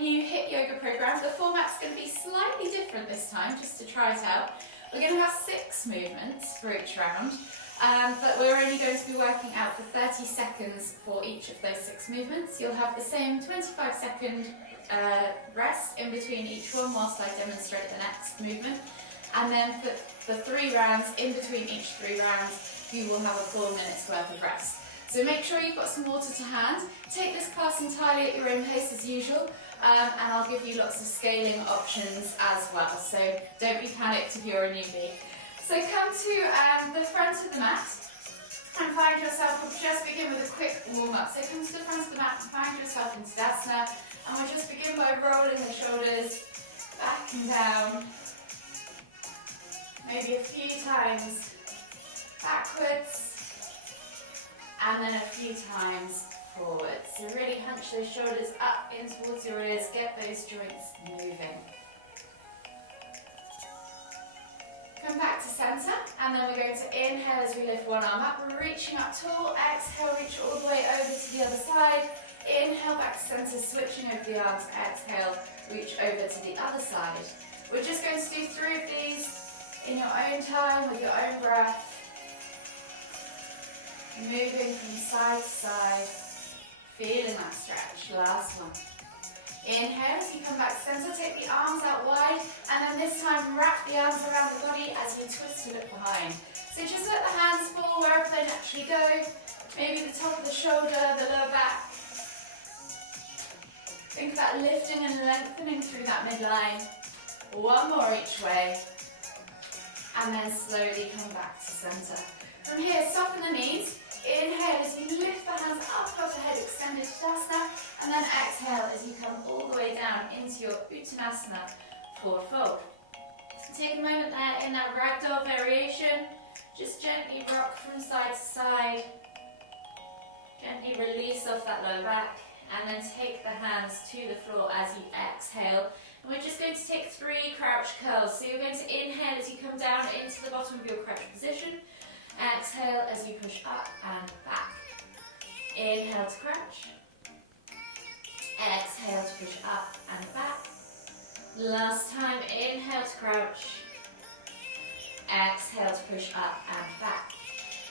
a new HIIT yoga program. The format's going to be slightly different this time, just to try it out. We're going to have 6 movements for each round, but we're only going to be working out for 30 seconds for each of those 6 movements. You'll have the same 25-second rest in between each one whilst I demonstrate the next movement. And then for the 3 rounds, in between each 3 rounds, you will have a 4 minutes worth of rest. So make sure you've got some water to hand. Take this class entirely at your own pace as usual, and I'll give you lots of scaling options as well. So don't be panicked if you're a newbie. So come to the front of the mat and find yourself, we'll just begin with a quick warm up. So come to the front of the mat and find yourself in Tadasana, and we'll just begin by rolling the shoulders back and down. Maybe a few times backwards, and then a few times forwards. So really hunch those shoulders up in towards your ears, get those joints moving. Come back to centre, and then we're going to inhale as we lift one arm up. We're reaching up tall, exhale, reach all the way over to the other side. Inhale back to centre, switching over the arms, exhale, reach over to the other side. We're just going to do 3 of these in your own time, with your own breath. Moving from side to side, feeling that stretch. Last one. Inhale as you come back to centre, take the arms out wide, and then this time wrap the arms around the body as you twist to look behind. So just let the hands fall wherever they naturally go, maybe the top of the shoulder, the lower back. Think about lifting and lengthening through that midline. One more each way, and then slowly come back to centre. From here, soften the knees. Inhale as you lift the hands up above the head, extended Tadasana, and then exhale as you come all the way down into your Uttanasana, forward fold. Take a moment there in that ragdoll variation. Just gently rock from side to side. Gently release off that lower back, and then take the hands to the floor as you exhale. And we're just going to take 3 crouch curls. So you're going to inhale as you come down into the bottom of your crouch position. Exhale as you push up and back. Inhale to crouch. Exhale to push up and back. Last time, inhale to crouch. Exhale to push up and back.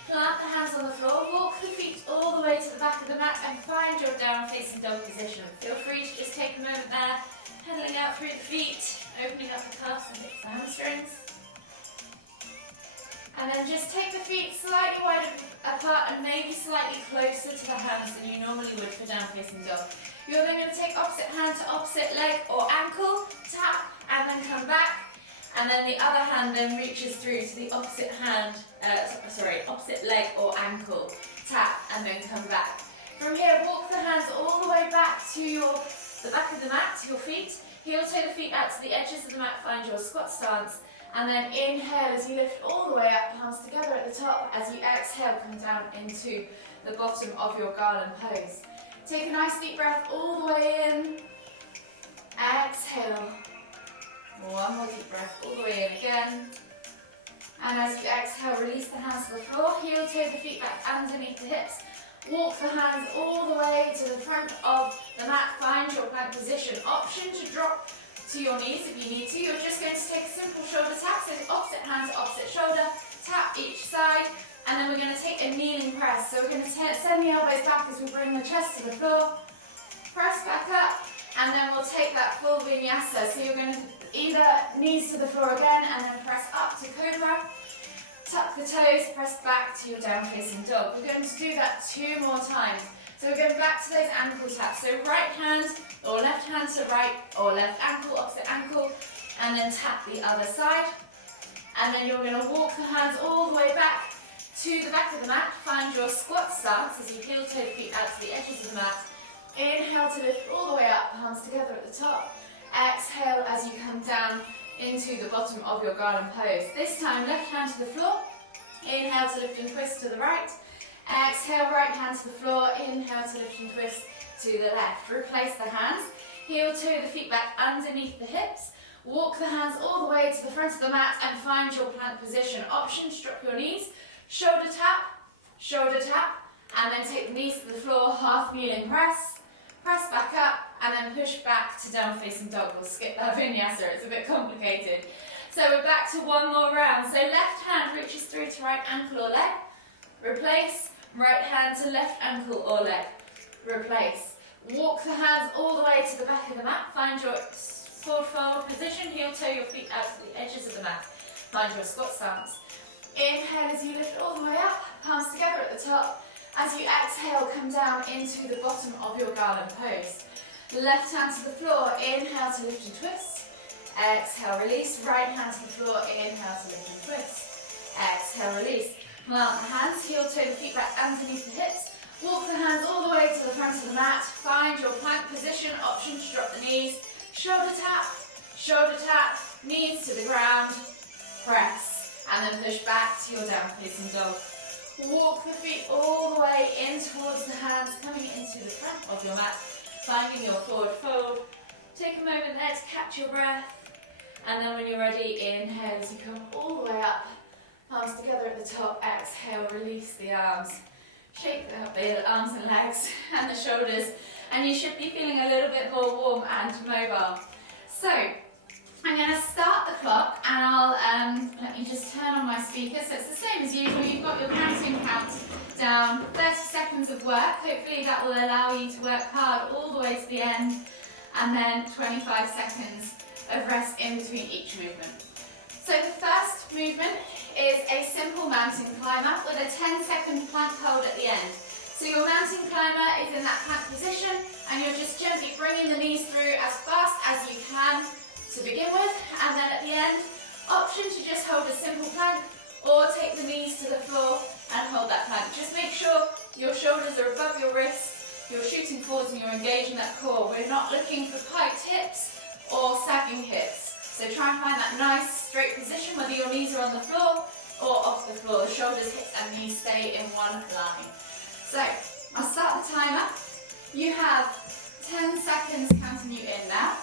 Plant the hands on the floor, walk the feet all the way to the back of the mat and find your down facing dog position. Feel free to just take a moment there, pedaling out through the feet, opening up the calves and hips and hamstrings. And then just take the feet slightly wider apart and maybe slightly closer to the hands than you normally would for down facing dog. You're then going to take opposite hand to opposite leg or ankle, tap, and then come back. And then the other hand then reaches through to the opposite hand, opposite leg or ankle, tap, and then come back. From here, walk the hands all the way back to the back of the mat, to your feet. Heel toe the feet out to the edges of the mat, find your squat stance. And then inhale as you lift all the way up, palms together at the top. As you exhale, come down into the bottom of your garland pose. Take a nice deep breath all the way in. Exhale. One more deep breath all the way in again. And as you exhale, release the hands to the floor. Heel toe the feet back underneath the hips. Walk the hands all the way to the front of the mat. Find your plank position. Option to drop to your knees if you need to. You're just going to take a simple shoulder tap, so opposite hand to opposite shoulder, tap each side, and then we're going to take a kneeling press. So we're going to send the elbows back as we bring the chest to the floor, press back up, and then we'll take that full vinyasa. So you're going to either knees to the floor again, and then press up to cobra, tuck the toes, press back to your down facing dog. We're going to do that 2 more times. So we're going back to those ankle taps. So right hand or left hand to right or left ankle, opposite ankle, and then tap the other side. And then you're going to walk the hands all the way back to the back of the mat. Find your squat stance as you heel toe the feet out to the edges of the mat. Inhale to lift all the way up, palms together at the top. Exhale as you come down into the bottom of your garland pose. This time, left hand to the floor. Inhale to lift and twist to the right. Exhale, right hand to the floor. Inhale to lift and twist to the left. Replace the hands. Heel toe the feet back underneath the hips. Walk the hands all the way to the front of the mat and find your plank position. Option to drop your knees. Shoulder tap, and then take the knees to the floor, half kneeling press. Press back up and then push back to down facing dog. We'll skip that vinyasa, it's a bit complicated. So we're back to one more round. So left hand reaches through to right ankle or leg, replace, right hand to left ankle or leg, replace. Walk the hands all the way to the back of the mat, find your forward fold position, heel toe your feet out to the edges of the mat, find your squat stance. Inhale as you lift all the way up, palms together at the top. As you exhale, come down into the bottom of your garland pose. Left hand to the floor, inhale to lift and twist. Exhale, release, right hand to the floor, inhale to lift and twist. Exhale, release. Plant the hands, heel toe the feet back underneath the hips. Walk the hands all the way to the front of the mat. Find your plank position, option to drop the knees. Shoulder tap, knees to the ground. Press, and then push back to your down facing dog. Walk the feet all the way in towards the hands, coming into the front of your mat, finding your forward fold. Take a moment there to catch your breath, and then when you're ready, inhale as you come all the way up, palms together at the top, exhale, release the arms, shake the arms and legs and the shoulders, and you should be feeling a little bit more warm and mobile. So, I'm going to start the clock, and I'll let me just turn on my speaker. So it's the same as usual. You've got your counting count down, 30 seconds of work. Hopefully that will allow you to work hard all the way to the end, and then 25 seconds of rest in between each movement. So the first movement is a simple mountain climber with a 10-second plank hold at the end. So your mountain climber is in that plank position, and you're just gently bringing the knees through as fast as you can to begin with, and then at the end, option to just hold a simple plank or take the knees to the floor and hold that plank. Just make sure your shoulders are above your wrists, you're shooting forwards and you're engaging that core. We're not looking for piked hips or sagging hips. So try and find that nice straight position, whether your knees are on the floor or off the floor. The shoulders, hips and knees stay in one line. So I'll start the timer. You have 10 seconds counting you in now.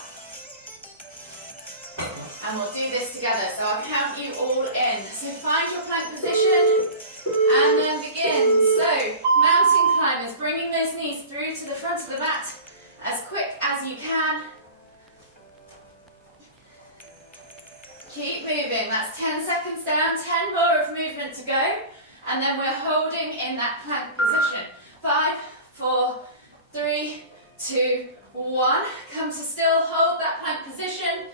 And we'll do this together, so I'll count you all in. So find your plank position, and then begin. So, mountain climbers, bringing those knees through to the front of the mat as quick as you can. Keep moving, that's 10 seconds down, 10 more of movement to go, and then we're holding in that plank position. 5, 4, 3, 2, 1. Come to still, hold that plank position.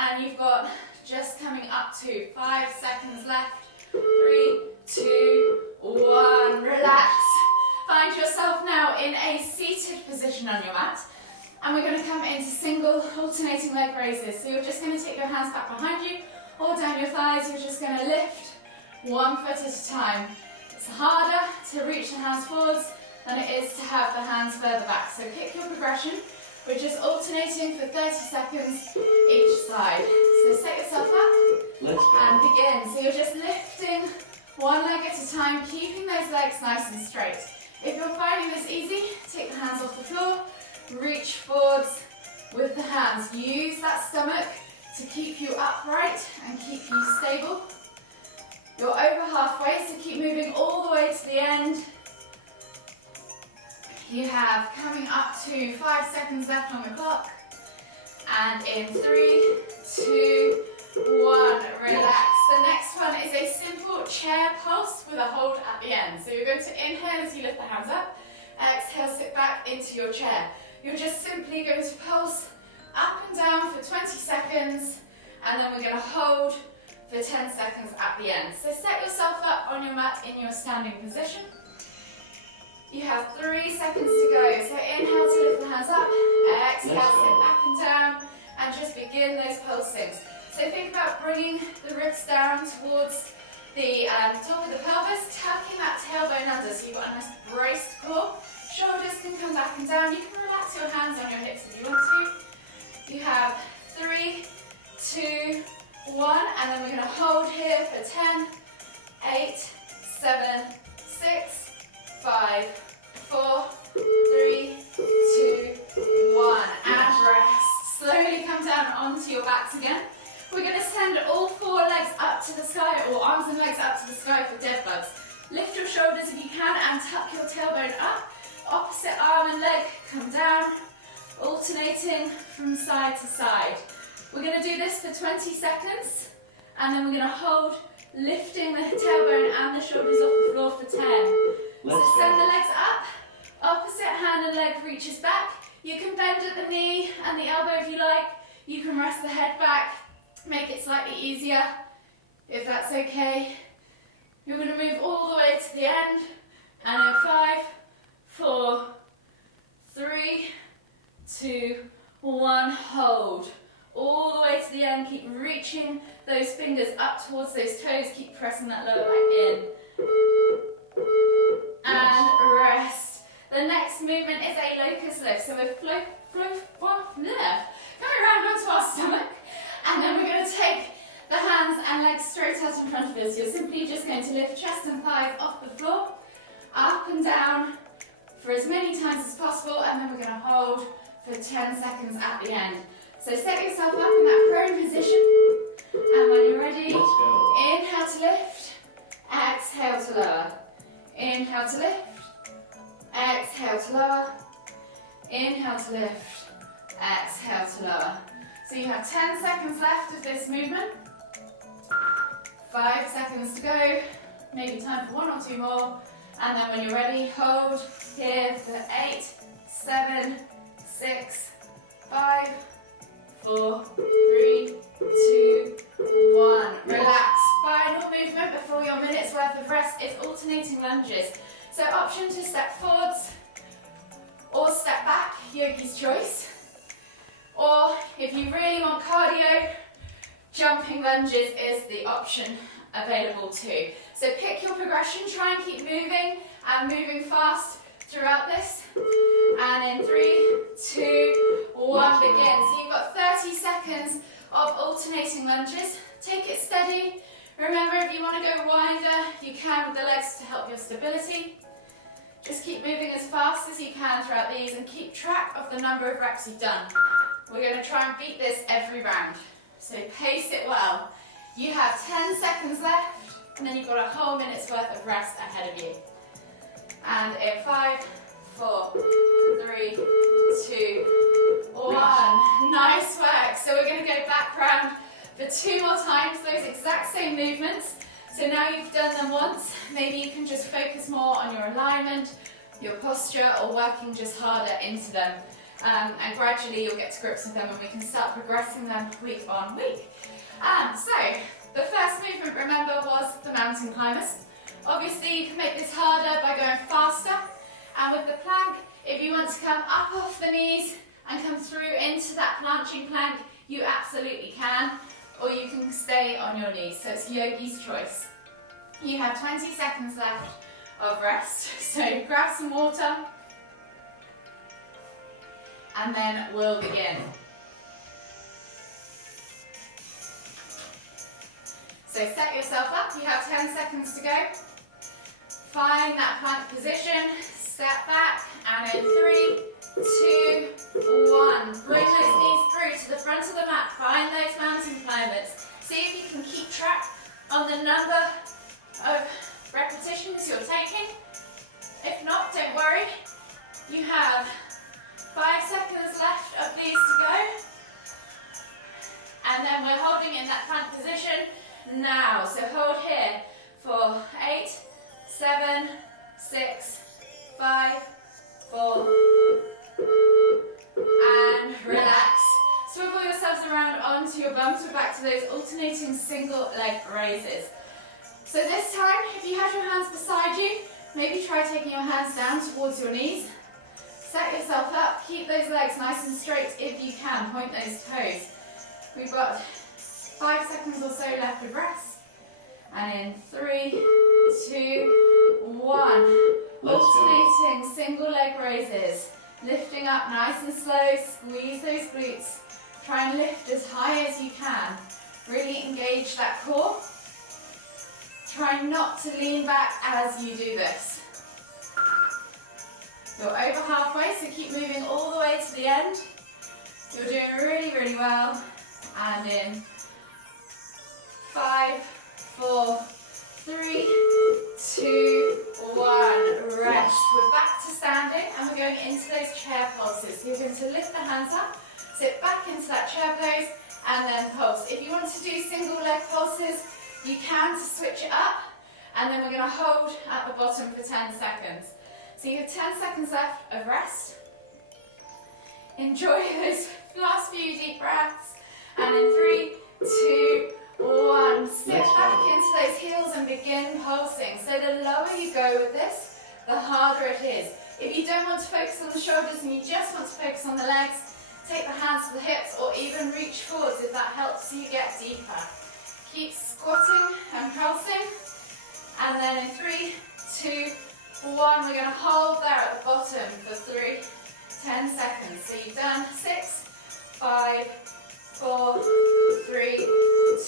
And you've got just coming up to 5 seconds left. 3, 2, 1. Relax. Find yourself now in a seated position on your mat. And we're going to come into single alternating leg raises. So you're just going to take your hands back behind you or down your thighs. You're just going to lift one foot at a time. It's harder to reach the hands forwards than it is to have the hands further back. So pick your progression. We're just alternating for 30 seconds each side. So set yourself up and begin. So you're just lifting one leg at a time, keeping those legs nice and straight. If you're finding this easy, take the hands off the floor, reach forwards with the hands. Use that stomach to keep you upright and keep you stable. You're over halfway, so keep moving all the way to the end. You have coming up to 5 seconds left on the clock. And in 3, 2, 1, relax. The next one is a simple chair pulse with a hold at the end. So you're going to inhale as you lift the hands up. Exhale, sit back into your chair. You're just simply going to pulse up and down for 20 seconds. And then we're going to hold for 10 seconds at the end. So set yourself up on your mat in your standing position. You have 3 seconds to go. So inhale to lift the hands up, exhale, sit back and down, and just begin those pulsings. So think about bringing the ribs down towards the top of the pelvis, tucking that tailbone under so you've got a nice braced core. Shoulders can come back and down. You can relax your hands on your hips if you want to. You have 3, 2, 1, and then we're going to hold here for 10, 8, 7, 6, 5, 4, 3, 2, 1, and rest. Slowly come down onto your backs again. We're going to send all 4 legs up to the sky, or arms and legs up to the sky for dead bugs. Lift your shoulders if you can and tuck your tailbone up. Opposite arm and leg come down. alternating from side to side. We're going to do this for 20 seconds, and then we're going to hold, lifting the tailbone and the shoulders off the floor for 10. So send the legs up, opposite hand and leg reaches back. You can bend at the knee and the elbow if you like. You can rest the head back, make it slightly easier, if that's okay. You're going to move all the way to the end, and in 5, 4, 3, 2, 1, hold. All the way to the end, keep reaching those fingers up towards those toes, keep pressing that lower back in. And rest. The next movement is a locust lift, so we're coming around onto our stomach, and then we're going to take the hands and legs straight out in front of us. You're simply just going to lift chest and thighs off the floor, up and down for as many times as possible, and then we're going to hold for 10 seconds at the end. So set yourself up in that prone position, and when you're ready, inhale to lift, exhale to lower. Inhale to lift, exhale to lower. Inhale to lift, exhale to lower. So you have 10 seconds left of this movement. 5 seconds to go, maybe time for 1 or 2 more. And then when you're ready, hold here for 8, 7, 6, 5, 4, 3, 2, 1. Relax. Final movement before your minute's worth of rest is alternating lunges. So option to step forwards or step back, yogi's choice. Or if you really want cardio, jumping lunges is the option available too. So pick your progression, try and keep moving and moving fast throughout this. And in 3, 2, 1, begin. So you've got 30 seconds of alternating lunges. Take it steady. Remember, if you want to go wider, you can with the legs to help your stability. Just keep moving as fast as you can throughout these and keep track of the number of reps you've done. We're going to try and beat this every round. So pace it well. You have 10 seconds left, and then you've got a whole minute's worth of rest ahead of you. And in 5, 4, 3, 2, 1. Nice work. So we're going to go back round for 2 more times, those exact same movements. So now you've done them once, maybe you can just focus more on your alignment, your posture, or working just harder into them. And gradually you'll get to grips with them and we can start progressing them week on week. So the first movement, remember, was the mountain climbers. Obviously you can make this harder by going faster. And with the plank, if you want to come up off the knees and come through into that planching plank, you absolutely can. Or you can stay on your knees, so it's yogi's choice. You have 20 seconds left of rest, so grab some water, and then we'll begin. So set yourself up, you have 10 seconds to go. Find that plank position, step back, and in 3, 2, 1. Bring those knees through to the front of the mat. Find those mountain climbers. See if you can keep track on the number of repetitions you're taking. If not, don't worry. You have 5 seconds left of these to go. And then we're holding in that plank position now. So hold here for 8, 7, 6, 5, 4, and relax. Swivel yourselves around onto your bums. We're back to those alternating single leg raises. So this time, if you have your hands beside you, maybe try taking your hands down towards your knees. Set yourself up, keep those legs nice and straight if you can, point those toes. We've got 5 seconds or so left of rest. And in 3, 2, 1. Alternating single leg raises. Lifting up nice and slow, squeeze those glutes. Try and lift as high as you can. Really engage that core. Try not to lean back as you do this. You're over halfway, so keep moving all the way to the end. You're doing really, really well. And in 5, 4, 3, 2, 1, rest. We're back to standing and we're going into those chair pulses. So you're going to lift the hands up, sit back into that chair pose and then pulse. If you want to do single leg pulses, you can to switch it up, and then we're going to hold at the bottom for 10 seconds. So you have 10 seconds left of rest. Enjoy those last few deep breaths, and in 3, 2, 1, sit back into those heels and begin pulsing. So the lower you go with this, the harder it is. If you don't want to focus on the shoulders and you just want to focus on the legs, take the hands to the hips or even reach forwards if that helps you get deeper. Keep squatting and pulsing, and then in 3, 2, 1, we're going to hold there at the bottom for 10 seconds. So you've done 6, 5, 4, 3,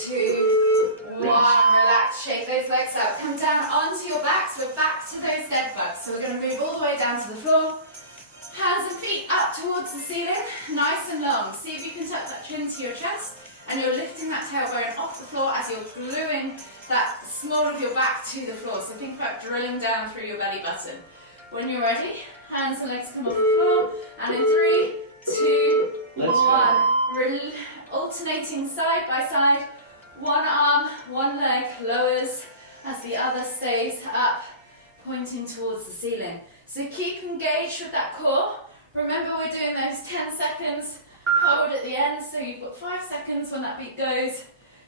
2, 1. Relax, shake those legs out. Come down onto your backs. We're back to those dead bugs. So we're going to move all the way down to the floor. Hands and feet up towards the ceiling, nice and long. See if you can tuck that chin to your chest, and you're lifting that tailbone off the floor as you're gluing that small of your back to the floor. So think about drilling down through your belly button. When you're ready, hands and legs come off the floor, and in 3, 2, 1, alternating side by side. One arm, one leg lowers as the other stays up, pointing towards the ceiling. So keep engaged with that core. Remember, we're doing those 10 seconds hold at the end, so you've got 5 seconds when that beat goes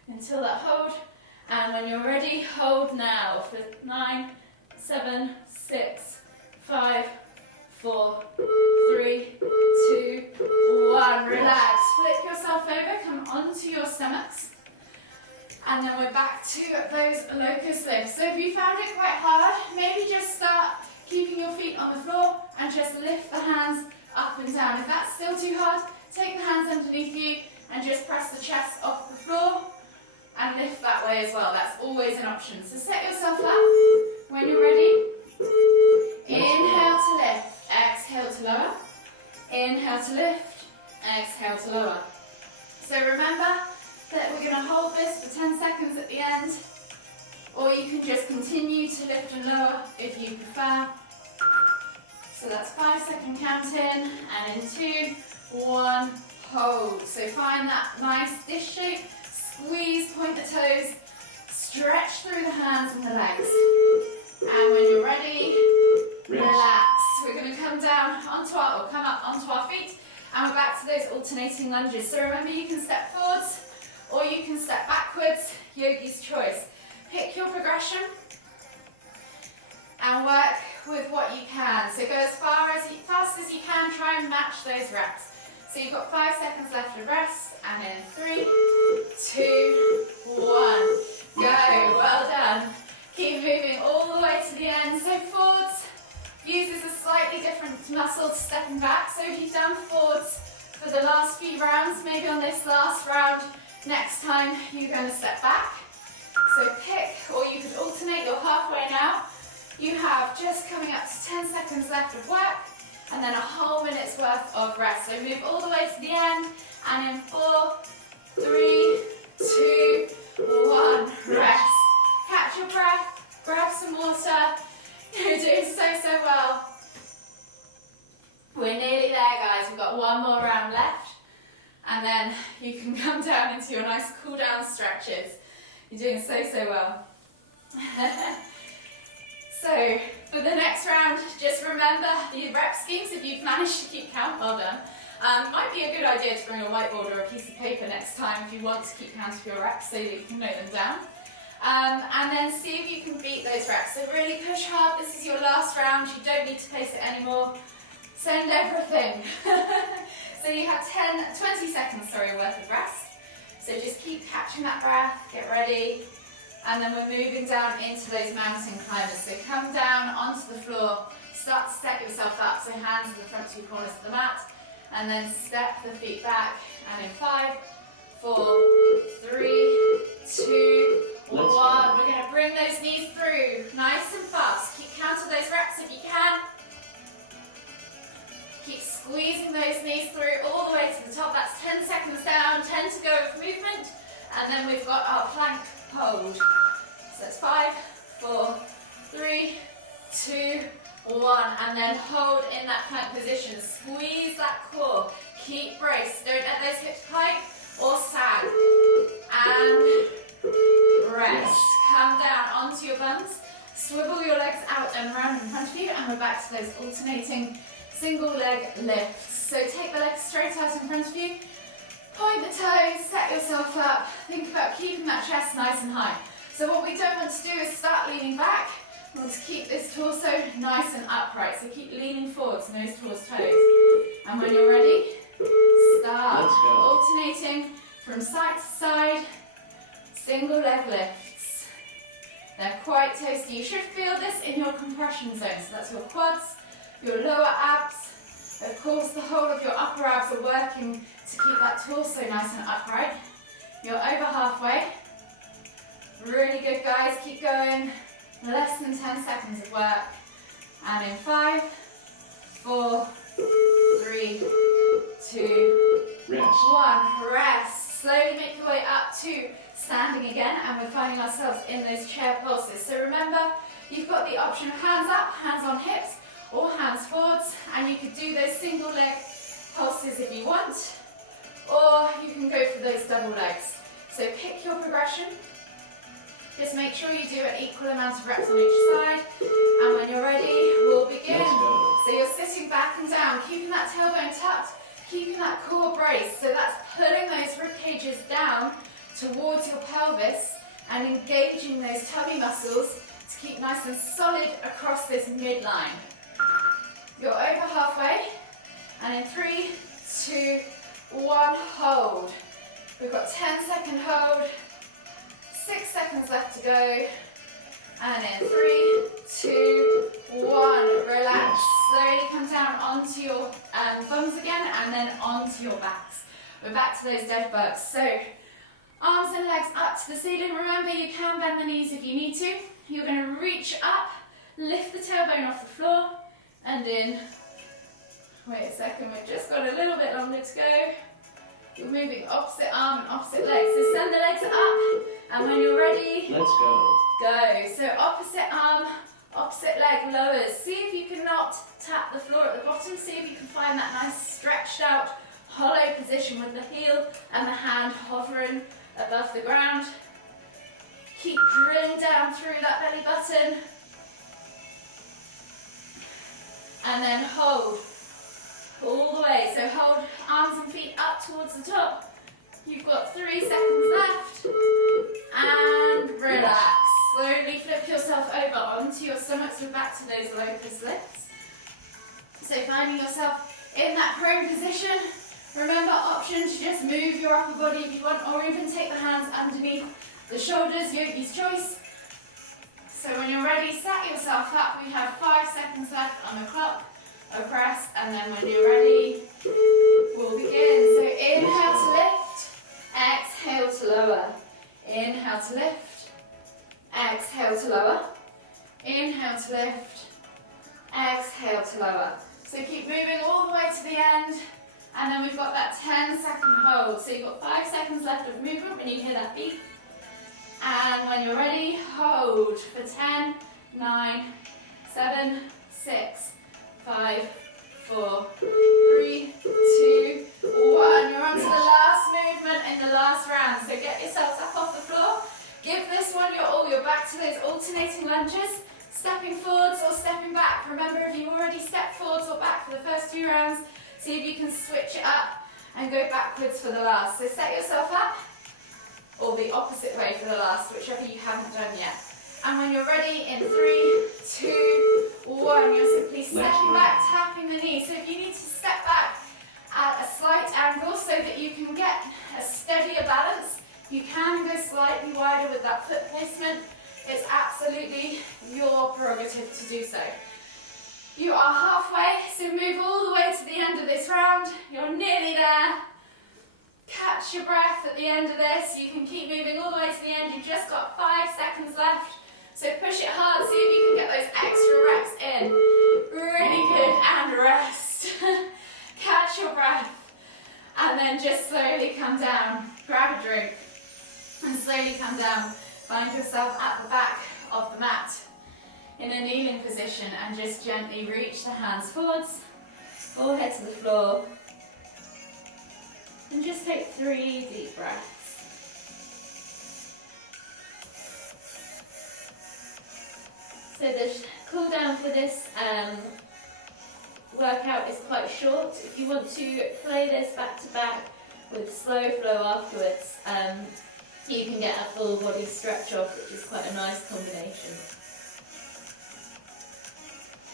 until that hold. And when you're ready, hold now for 9, 7, 6, 5, 4, 3, 2, 1. Relax. Flip yourself over, come onto your stomachs. And then we're back to those locust lifts. So if you found it quite hard, maybe just start keeping your feet on the floor and just lift the hands up and down. If that's still too hard, take the hands underneath you and just press the chest off the floor and lift that way as well. That's always an option. So set yourself up. When you're ready, inhale to lift, exhale to lower. Inhale to lift, exhale to lower. So remember that we're going to hold this for 10 seconds at the end, or you can just continue to lift and lower if you prefer. So that's 5-second count in, and in 2, 1, hold. So find that nice dish shape, squeeze, point the toes, stretch through the hands and the legs. And when you're ready, relax. We're going to come down onto our, or come up onto our feet, and we're back to those alternating lunges. So remember, you can step forwards or you can step backwards, yogi's choice. Pick your progression and work with what you can. So go as fast as you can, try and match those reps. So you've got 5 seconds left of rest, and in 3, 2, 1, go. Well done. Keep moving all the way to the end. So forwards uses a slightly different muscle to stepping back. So if you've done forwards for the last few rounds, maybe on this last round, next time you're going to step back. So pick, or you could alternate, you're halfway now. You have just coming up to 10 seconds left of work, and then a whole minute's worth of rest. So move all the way to the end, and in 4, 3, 2, 1, rest. Catch your breath, grab some water. You're doing so well. We're nearly there, guys. We've got one more round left, and then you can come down into your nice cool down stretches. You're doing so well. So for the next round, just remember the rep schemes. If you've managed to keep count, well done. Might be a good idea to bring a whiteboard or a piece of paper next time if you want to keep count of your reps so that you can note them down. And then see if you can beat those reps. So really push hard. This is your last round. You don't need to pace it anymore. Send everything. So you have 20 seconds worth of rest. So just keep catching that breath, get ready. And then we're moving down into those mountain climbers. So come down onto the floor, start to step yourself up. So hands to the front 2 corners of the mat. And then step the feet back. And in 5, 4, 3, 2, 1. We're going to bring those knees through, nice and fast. Keep count of those reps if you can. Keep squeezing those knees through all the way to the top. That's 10 seconds down, 10 to go of movement. And then we've got our plank hold. So it's 5, 4, 3, 2, 1, and then hold in that plank position. Squeeze that core. Keep brace. Don't let those hips pike or sag. And rest. Come down onto your buns. Swivel your legs out and round in front of you, and we're back to those alternating single leg lifts. So take the legs straight out in front of you. Point the toes, set yourself up. Think about keeping that chest nice and high. So what we don't want to do is start leaning back. We want to keep this torso nice and upright. So keep leaning forwards, nose towards toes. And when you're ready, start alternating from side to side, single leg lifts. They're quite tasty. You should feel this in your compression zone. So that's your quads, your lower abs. Of course, the whole of your upper abs are working to keep that torso nice and upright. You're over halfway. Really good, guys. Keep going. Less than 10 seconds of work. And in 5, 4, 3, 2, rest. 1. Rest. Slowly make your way up to standing again, and we're finding ourselves in those chair pulses. So remember, you've got the option of hands up, hands on hips, or hands forwards, and you could do those single leg pulses if you want, or you can go for those double legs. So pick your progression. Just make sure you do an equal amount of reps on each side, and when you're ready, we'll begin. So you're sitting back and down, keeping that tailbone tucked, keeping that core braced. So that's pulling those rib cages down towards your pelvis and engaging those tummy muscles to keep nice and solid across this midline. You're over halfway, and in 3, 2, 1, hold. We've got 10-second hold, 6 seconds left to go, and in 3, 2, 1, relax. Slowly come down onto your bums again, and then onto your backs. We're back to those dead bugs. So, arms and legs up to the ceiling. Remember, you can bend the knees if you need to. You're going to reach up, lift the tailbone off the floor, and in. Wait a second, we've just got a little bit longer to go. You're moving opposite arm and opposite leg. So send the legs up, and when you're ready, let's go. Go. So opposite arm, opposite leg lowers. See if you cannot tap the floor at the bottom. See if you can find that nice stretched out, hollow position with the heel and the hand hovering above the ground. Keep drilling down through that belly button. And then hold all the way. So hold arms and feet up towards the top. You've got 3 seconds left. And relax. Slowly flip yourself over onto your stomach. So back to those locust lifts. So finding yourself in that prone position. Remember, option to just move your upper body if you want, or even take the hands underneath the shoulders, yogi's choice. So when you're ready, set yourself up. We have 5 seconds left on the clock of rest, and then when you're ready, we'll begin. So inhale to lift, exhale to lower. Inhale to lift, exhale to lower. Inhale to lift, exhale to lower. So keep moving all the way to the end. And then we've got that 10-second hold. So you've got 5 seconds left of movement when you hear that beep. And when you're ready, hold for 10, 9, 7, 6, 5, 4, 3, 2, 1. You're on to the last movement in the last round. So get yourselves up off the floor. Give this one your all. You're back to those alternating lunges. Stepping forwards or stepping back. Remember, if you've already stepped forwards or back for the first 2 rounds, see if you can switch it up and go backwards for the last. So set yourself up, or the opposite way for the last, whichever you haven't done yet. And when you're ready, in 3, 2, 1, you're simply stepping back, tapping the knee. So if you need to step back at a slight angle so that you can get a steadier balance, you can go slightly wider with that foot placement. It's absolutely your prerogative to do so. You are halfway, so move all the way to the end of this round. You're nearly there. Catch your breath at the end of this. You can keep moving all the way to the end. You've just got 5 seconds left. So push it hard, see if you can get those extra reps in. Really good, and rest. Catch your breath. And then just slowly come down. Grab a drink. And slowly come down. Find yourself at the back of the mat. in a kneeling position and just gently reach the hands forwards, forehead to the floor. And just take 3 deep breaths. So the cool down for this workout is quite short. If you want to play this back to back with Slo Flo afterwards, you can get a full body stretch off, which is quite a nice combination.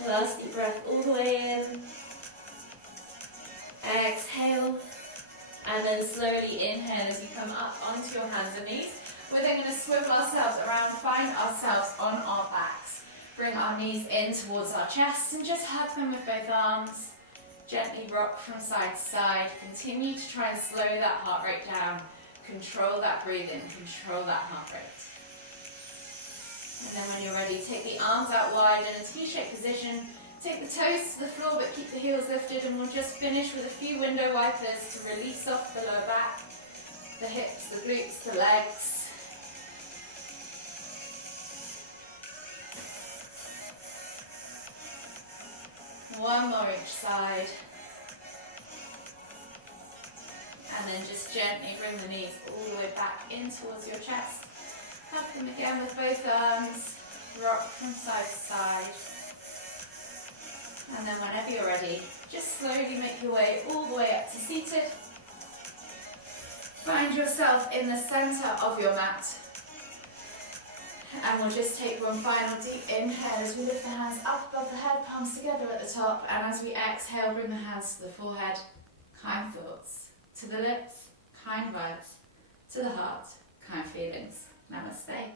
Last deep breath all the way in. Exhale. And then slowly inhale as you come up onto your hands and knees. We're then going to swivel ourselves around, find ourselves on our backs. Bring our knees in towards our chests and just hug them with both arms. Gently rock from side to side. Continue to try and slow that heart rate down. Control that breathing, control that heart rate. And then when you're ready, take the arms out wide in a T-shaped position. Take the toes to the floor but keep the heels lifted, and we'll just finish with a few window wipers to release off the lower back, the hips, the glutes, the legs. One more each side. And then just gently bring the knees all the way back in towards your chest. Hug them again with both arms. Rock from side to side. And then whenever you're ready, just slowly make your way all the way up to seated. Find yourself in the center of your mat. And we'll just take one final deep inhale as we lift the hands up above the head, palms together at the top. And as we exhale, bring the hands to the forehead. Kind thoughts. To the lips, kind vibes. To the heart, kind feelings. Namaste.